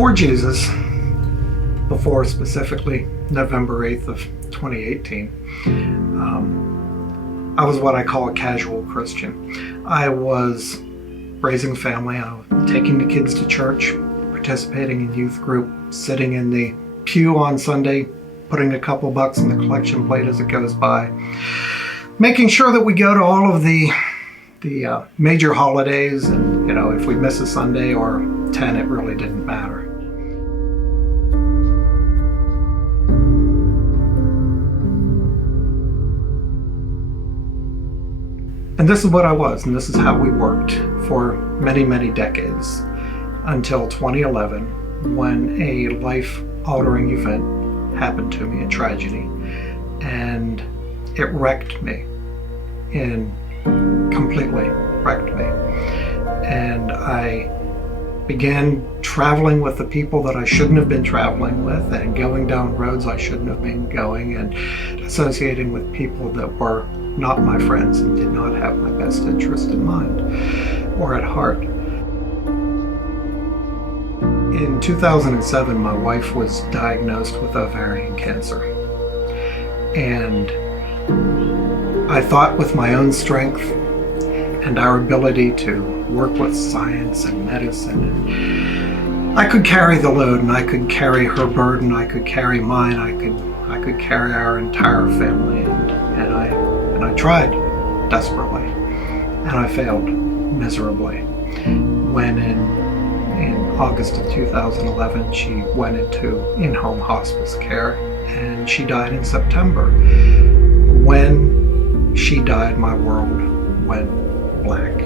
before Jesus, before specifically November 8th of 2018, I was what I call a casual Christian. I was raising a family, I was taking the kids to church, participating in youth group, sitting in the pew on Sunday, putting a couple bucks in the collection plate as it goes by, making sure that we go to all of the major holidays, and if we miss a Sunday or 10, it really didn't matter. And this is what I was, and this is how we worked for many, many decades until 2011, when a life-altering event happened to me, a tragedy, and it wrecked me, completely wrecked me. And I began traveling with the people that I shouldn't have been traveling with, and going down roads I shouldn't have been going, and associating with people that were not my friends and did not have my best interest in mind or at heart. In 2007, my wife was diagnosed with ovarian cancer. And I thought with my own strength and our ability to work with science and medicine, I could carry the load, and I could carry her burden, I could carry mine, I could carry our entire family, and I tried desperately, and I failed miserably. When in August of 2011, she went into in-home hospice care, and she died in September. When she died, my world went black,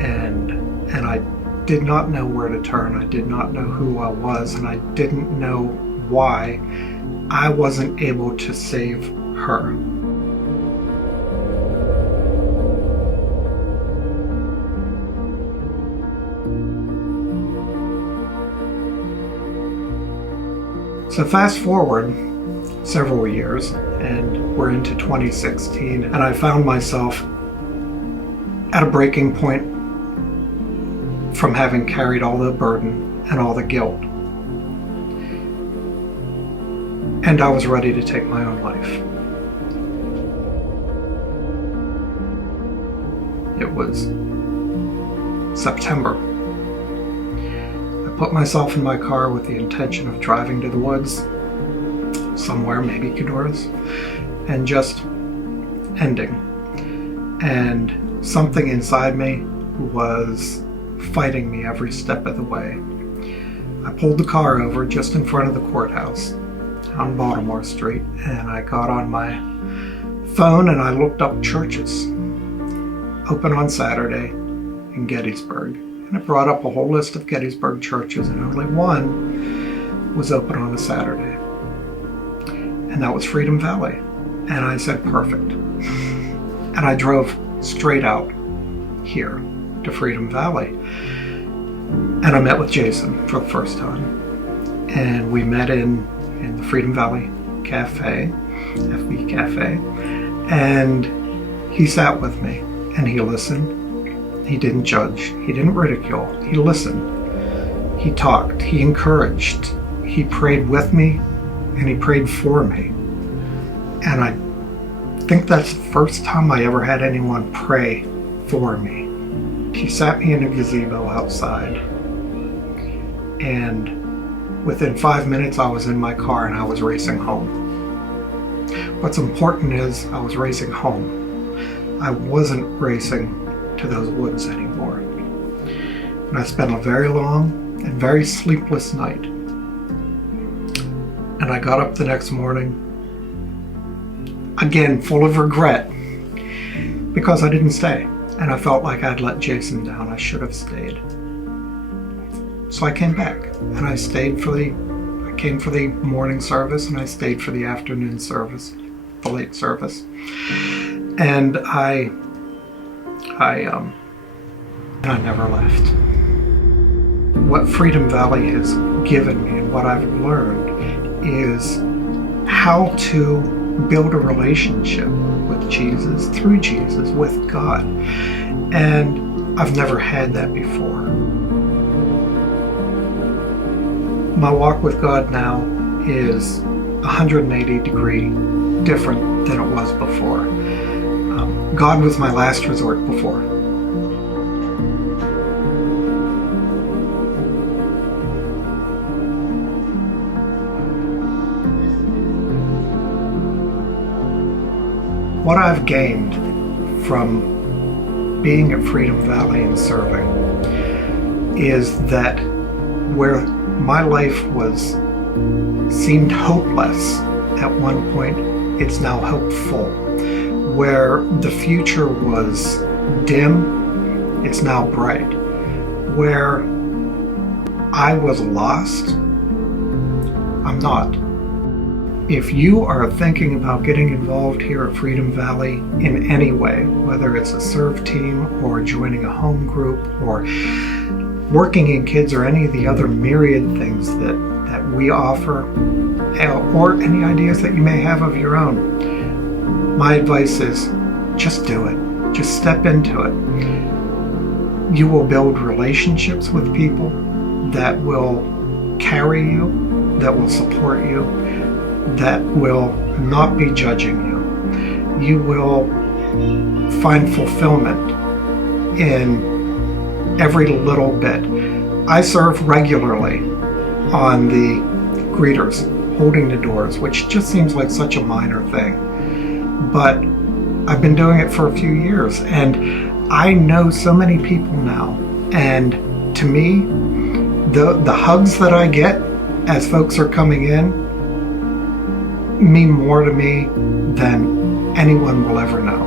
and I did not know where to turn. I did not know who I was, and I didn't know why I wasn't able to save her. So fast forward several years, and we're into 2016, and I found myself at a breaking point from having carried all the burden and all the guilt. And I was ready to take my own life. It was September. I put myself in my car with the intention of driving to the woods, somewhere, maybe Honduras, and just ending. And something inside me was fighting me every step of the way. I pulled the car over just in front of the courthouse on Baltimore Street, and I got on my phone and I looked up churches open on Saturday in Gettysburg. And it brought up a whole list of Gettysburg churches, and only one was open on a Saturday. And that was Freedom Valley. And I said, perfect. And I drove straight out here to Freedom Valley. And I met with Jason for the first time. And we met in the Freedom Valley Cafe, FV Cafe. And he sat with me and he listened. He didn't judge. He didn't ridicule. He listened. He talked. He encouraged. He prayed with me, and he prayed for me. And I think that's the first time I ever had anyone pray for me. He sat me in a gazebo outside, and within 5 minutes I was in my car and I was racing home. What's important is I was racing home. I wasn't racing to those woods anymore. And I spent a very long and very sleepless night. And I got up the next morning, again full of regret, because I didn't stay. And I felt like I'd let Jason down. I should have stayed. So I came back, and I came for the morning service, and I stayed for the afternoon service, the late service. And I never left. What Freedom Valley has given me and what I've learned is how to build a relationship with Jesus, through Jesus, with God. And I've never had that before. My walk with God now is 180-degree different than it was before. God was my last resort before. What I've gained from being at Freedom Valley and serving is that where my life seemed hopeless at one point, it's now hopeful. Where the future was dim, it's now bright. Where I was lost, I'm not. If you are thinking about getting involved here at Freedom Valley in any way, whether it's a serve team or joining a home group or working in kids or any of the other myriad things that we offer, or any ideas that you may have of your own, my advice is just do it. Just step into it. You will build relationships with people that will carry you, that will support you, that will not be judging you. You will find fulfillment in every little bit. I serve regularly on the greeters, holding the doors, which just seems like such a minor thing. But I've been doing it for a few years, and I know so many people now. And to me, the hugs that I get as folks are coming in mean more to me than anyone will ever know.